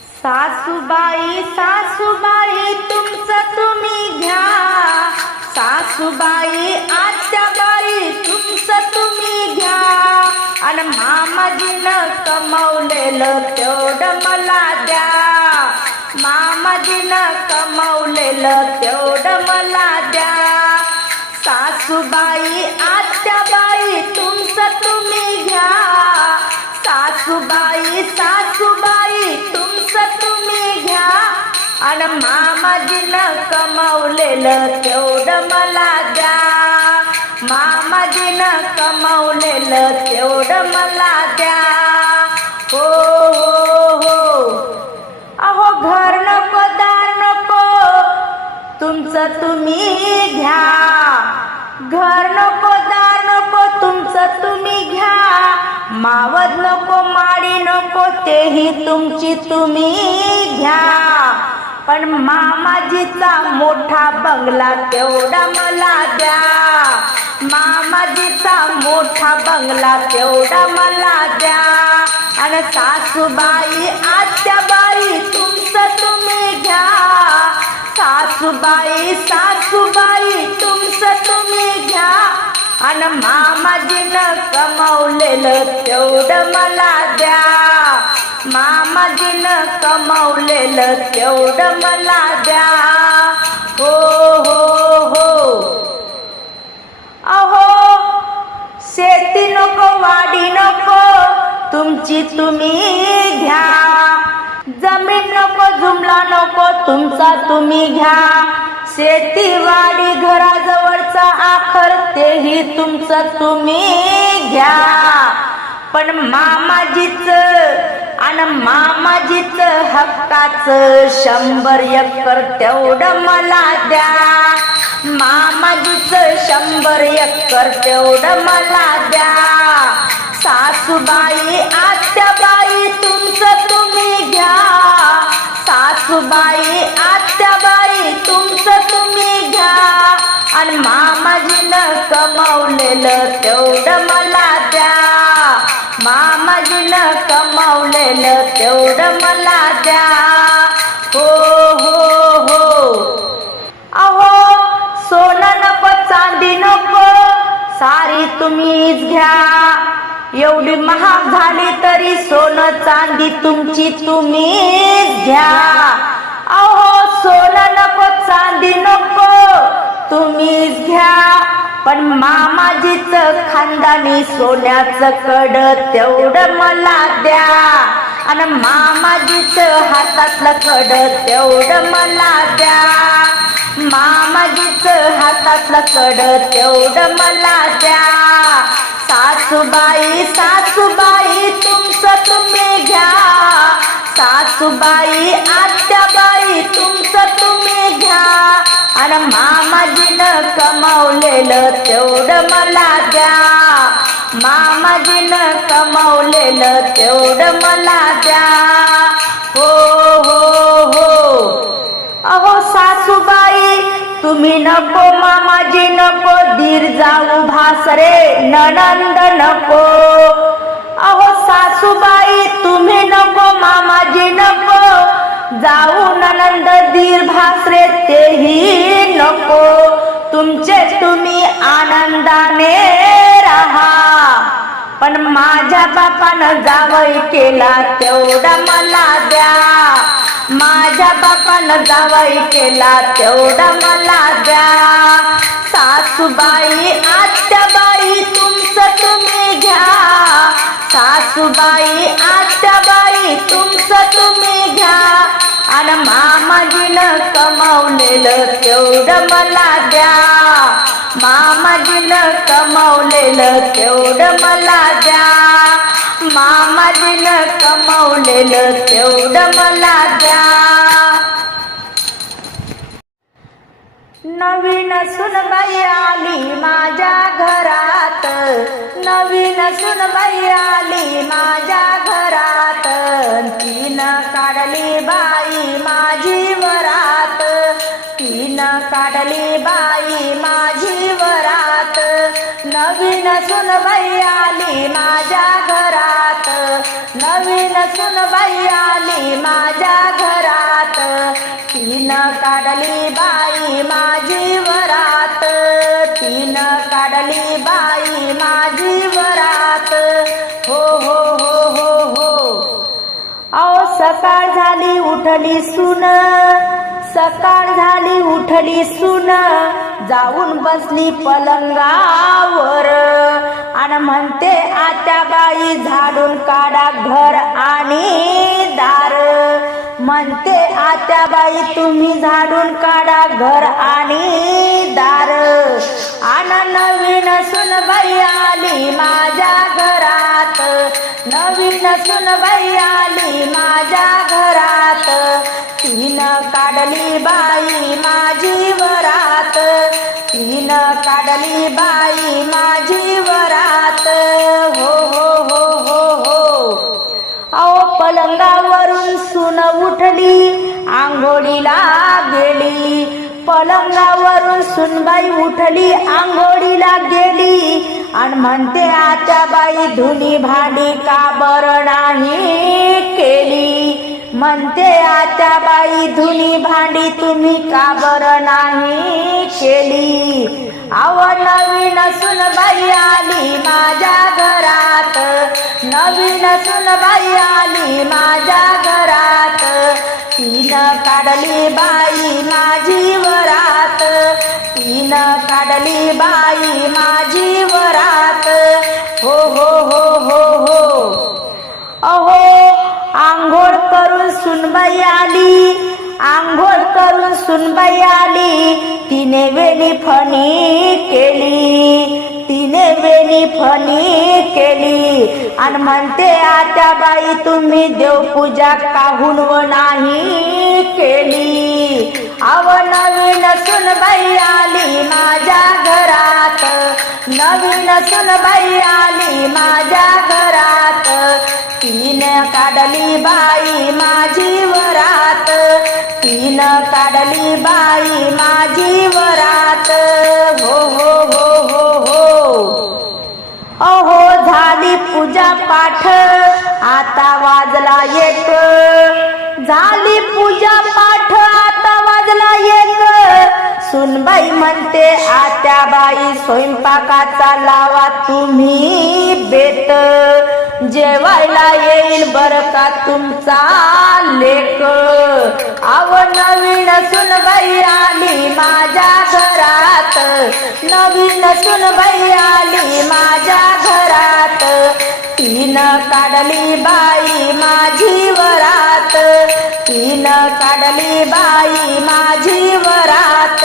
सासूबाई सासूबाई तुमचं तुम्ही घ्या. सासूबाई आत्याबाई तुमचं तुम्ही घ्या. आणि मामाजीनं कमवलेलं तेवढं मला द्या. मामाजीनं कमवलेलं तेवढं मला द्या. सासूबाई आत्याबाई तुमचं तुम्ही घ्या. सासूबाई कमवलेलं तेवढं मला द्या. मामाजीनं कमवलेलं तेवढं मला द्या. हो हो हो. अहो घर नको दार नको. तुमचं तुम्ही घ्या. घर नको दार नको तुमचं तुम्ही घ्या. मावत नको माडी नको तेही तुमची तुम्ही घ्या. पण मामाजीचा मोठा बंगला तेवढा मला द्या. मामाजीचा मोठा बंगला तेवढा मला द्या. आणि सासूबाई आत्याबाई तुमचं तुम्ही घ्या. सासूबाई सासूबाई तुमचं तुम्ही घ्या. आणि मामाजीनं कमवलेलं तेवढं मला द्या. मामाजीनं कमवलेलं तेवढं मला द्या. हो हो हो. अहो शेती नको वाडी नको तुमची तुम्ही घ्या. जमीन नको जुमला नको तुमचा तुम्ही घ्या. शेती वाडी घराजवळचा आखर तेही तुमचं तुम्ही घ्या. पण मामाजीचं आणि मामाजीच हक्काच शंभर एकर तेवढं मला द्या. मामाजीच शंभर एकर तेवढं मला द्या. सासूबाई आत्याबाई तुमचं तुम्ही घ्या. सासूबाई आत्याबाई तुमचं तुम्ही घ्या. आणि मामाजीनं कमावलेलं तेवढं मला द्या. मागणं कमावलेलं तेवढं मला द्या. हो हो हो. अहो सोनं नको चांदी नको सारी तुम्हीच घ्या. एवढी महाग झाली तरी सोनं चांदी तुमची तुम्हीच घ्या. अहो सोनं नको चांदी नको तुम्हीच घ्या. पण मामाजीच खानदानी सोन्याचं कड तेवढं मला द्या. आणि मामाजीच हातातलं कड तेवढं मला द्या. मामाजीच हातातलं कड तेवढं मला द्या. सासूबाई सासूबाई तुमचं तुम्ही घ्या. सासूबाई आत्याबाई तुम मला द्या. मामाजीनं कमवलेलं तेवढं मला द्या. हो हो हो. अहो सासूबाई तुम्ही नको मामाजी नको दीर जाऊ भासरे ननंद नको. अहो सासूबाई तुम्ही नको मामाजी नको. जाऊ ननंद दीर भासरे तेही नको. तुमचे तुम्ही आनंदाने राहा. पण माझ्या बापानं जावई केला तेवढा मला द्या. माझ्या बापानं जावई केला तेवढा मला द्या. सासूबाई आत्याबाई तुमचं तुम्ही घ्या. सासूबाई आत्याबाई तुमचं तुम्ही घ्या. आणि मामाजीनं कमवलेलं तेवढं मला द्या. मामाजीनं कमवलेलं तेवढं मला द्या. मामाजीनं कमवलेलं तेवढं मला द्या. नवीन सुनबाई आली माझ्या घरात. नवीन सुनबाई आली माझ्या घरात. तीन काढली बाई माझी वरात. तीन काढली बाई माझी वरात. नवीन सुनबाई आली माझ्या घरात. नवीन सुनबाई आली माझ्या घरात. तीन काढली बाई माझी वरात. तीन काढली बाई माझी वरात. हो हो हो हो हो. अहो सकाळ झाली उठली सुन. सकाळ झाली उठली सुन. जाऊन बसली पलंगावर. आणि म्हणते आत्या बाई झाडून काढा घर आणि दार. म्हणते आत्या बाई तुम्ही झाडून काढा घर आणि दार. आणि नवीन सुनबाई आली माझ्या घरात. नवीन सुनबाई आली माझ्या घरात. तिनं काढली बाई माझी वरात. तिनं काढली बाई माझी वरात. पलंगावरून सुन उठली आंघोळीला गेली. पलंगावरून सुनबाई उठली आंघोळीला गेली. आणि म्हणते आच्या बाई धुनी भांडी का बर नाही केली? म्हणते आच्या बाई धुनी भांडी तुम्ही का बरं नाही केली? आव नवीन सुनबाई आली माझ्या घरात. नवीन सुनबाई आली माझ्या घरात. तिनं काढली बाई माझी वरात. तिनं काढली बाई माझी वरात. हो हो हो हो हो. अहो आंघोळ करून सुनबाई आली. आंघोळ करून सुनबाई आली. तिने वेणी फणी केली. तिने वेणी फणी केली. आणि म्हणते आता बाई तुम्ही देवपूजा काहून व नाही केली? अव नवीन सुनबाई आली माझ्या घरात. नवीन सुनबाई आली माझ्या घरात. तिने काढली बाई माझी वरात. तीन काढली बाई माझी वरात. हो हो हो हो हो. अहो झाली पूजा पाठ. आता वाजला एक. झाली पूजा पाठ आता वाजला एक. सुनबाई म्हणते आत्या बाई स्वयंपाकाचा लावा तुम्ही बेत. जेवायला येईल बर का तुमचा लेक आव नवीन सुनबाई आली माझ्या घरात. नवीन सुनबाई आली माझ्या घरात. तिनं काढली बाई माझी वरात. तिनं काढली बाई माझी वरात.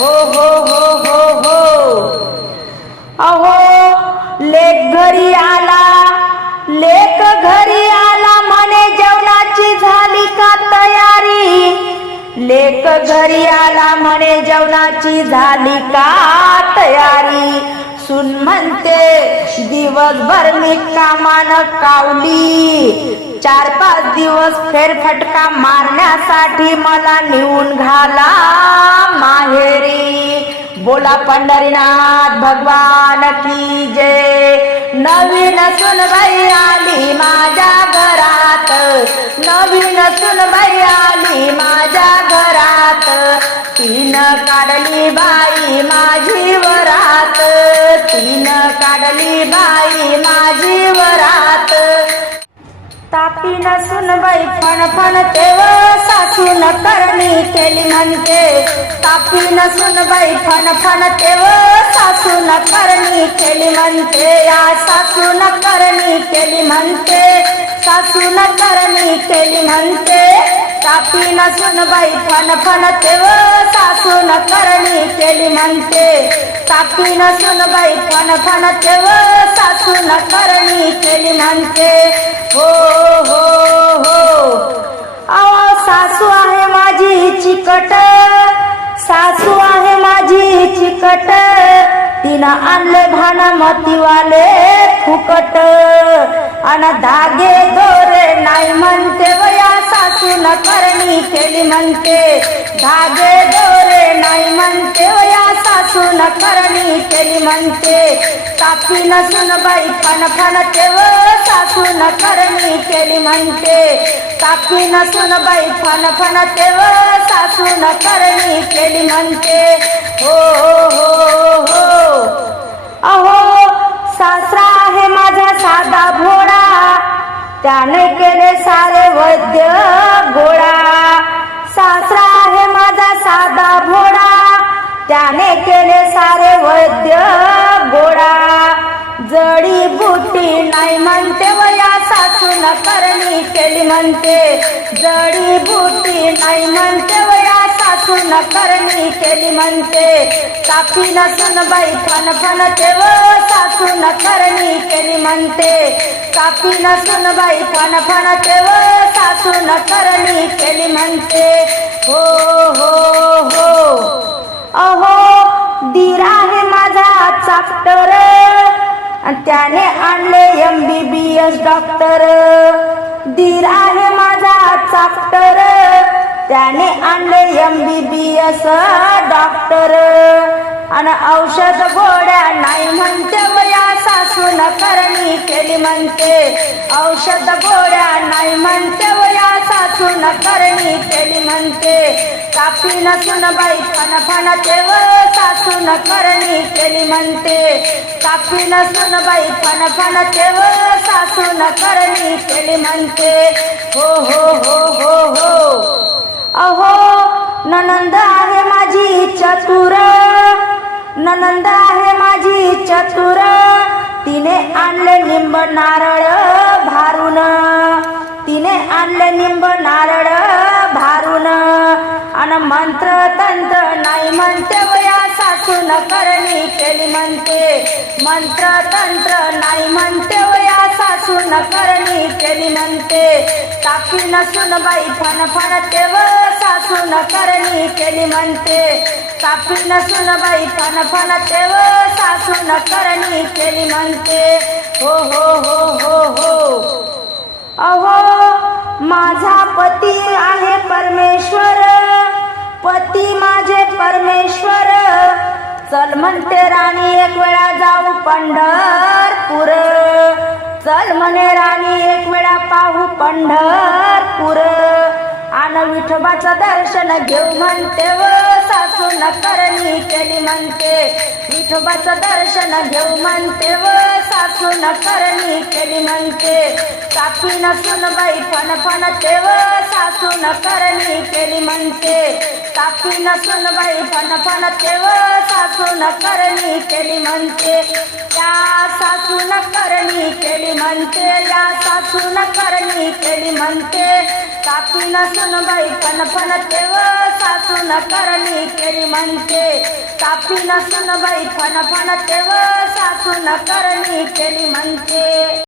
हो हो हो हो हो. अहो लेक घरी आला. लेक घरी आला म्हणे जेवणाची झाली का तयारी? लेक घरी आला म्हणे जेवणाची झाली का तयारी? सुन म्हणते दिवसभर मी कामान कावली. चार पाच दिवस फेरफटका मारण्यासाठी मला नेऊन घाला माहेरी. बोला पंढरीनाथ भगवान की जय. नवीन सुनबाई आली माझ्या घरात. नवीन सुनबाई आली माझ्या घरात. तिनं काढली बाई माझी वरात. तिनं काढली बाई माझी वरात. तापी नसून बाई फण तेव सासून करणी केली म्हणते. तापी नसून बाई फण तेव सासून करणी केली म्हणते. या सासून करणी केली म्हणते. सासून करणी केली म्हणते. तापी नसून बाई फन फनते व सासून करणी केली म्हणते. तापी नसून बाई फन फनते व सासून करणी केली म्हणते. हो हो हो. अहो सासू आहे माझी चिकट. सासू आहे माझी चिकट. तिनं आणले भानामतीवाले फुकट. अन धागे दोरे नाही म्हणते वया. सून करणी केली म्हणते. धागे दोरे नाही म्हणते. या सासून करणी केली म्हणते. तापी नसून बाई फन फन व सासून करणी केली म्हणते. तापी नसून बाई फन फन व सासून करणी केली म्हणते. हो, हो हो हो अहो सासरा आहे माझा साधा भोड़ा त्याने केले सारे वैद्य गोळा सासरा आहे माझा साधा भोडा त्याने केले सारे वैद्य गोळा जडी नाही म्हणते वया सासून करणी केली म्हणते. जडी बुटी नाही म्हणते वया सासून करणी केली म्हणते. कापी नसून बाई फन फन तेव सासून करणी केली म्हणते. कापी नसून बाई फन फन तेव सासून करणी केली म्हणते. हो हो हो. अहो दीरा आहे माझा चाप्टर त्याने आणले M B B S doctor दीर आहे माझा चाप्टर त्याने आणले M B B S doctor आणि औषध गोड्या करणी केली म्हणते. औषध गोळ्या नाही म्हणते वया सासून करणी केली म्हणते. कापी नसून बाई फन फन तेव सासून करणी केली म्हणते. कापी नसून बाई फन फन तेव सासून करणी केली म्हणते. हो हो हो हो हो. अहो ननंद आहे माझी चतुर. ननंद आहे माझी चतुर. तिने आणले निंब नारळ भारून. तिने आणले निंब नारळ भारून. आणि मंत्र तंत्र नाही म्हणते वया करणी केली म्हणते. मंत्र तंत्र नाही म्हणते वया सासून करणी केली म्हणते. कापी नसून बाई फन फनते व सासून करणी केली म्हणते. कापी नसून बाई फन फनते व सासून करणी केली म्हणते. हो हो हो हो हो. अहो माझा पती आहे परमेश्वर. पती माझे परमेश्वर. चल म्हणते राणी एक वेळा जाऊ पंढरपूर. चल म्हणे राणी एक वेळा पाहू पंढरपूर. आण विठोबाचं दर्शन घेऊ म्हणते व सासून करणी केली म्हणते. विठोबाचं दर्शन घेऊ म्हणते व सासून करणी केली म्हणते. कापी नसून बाई फन फन तेव न करणी केली म्हणते. कापी नसून बाई फन फन तेव सासून करणी केली म्हणते. या सासून करणी केली म्हणते या सासून करणी केली म्हणते. कापी नसून बाई फन फन तेव सासून करणी केली म्हणते. न नसून बाई फन फन तेव सासून करणी केली म्हणते.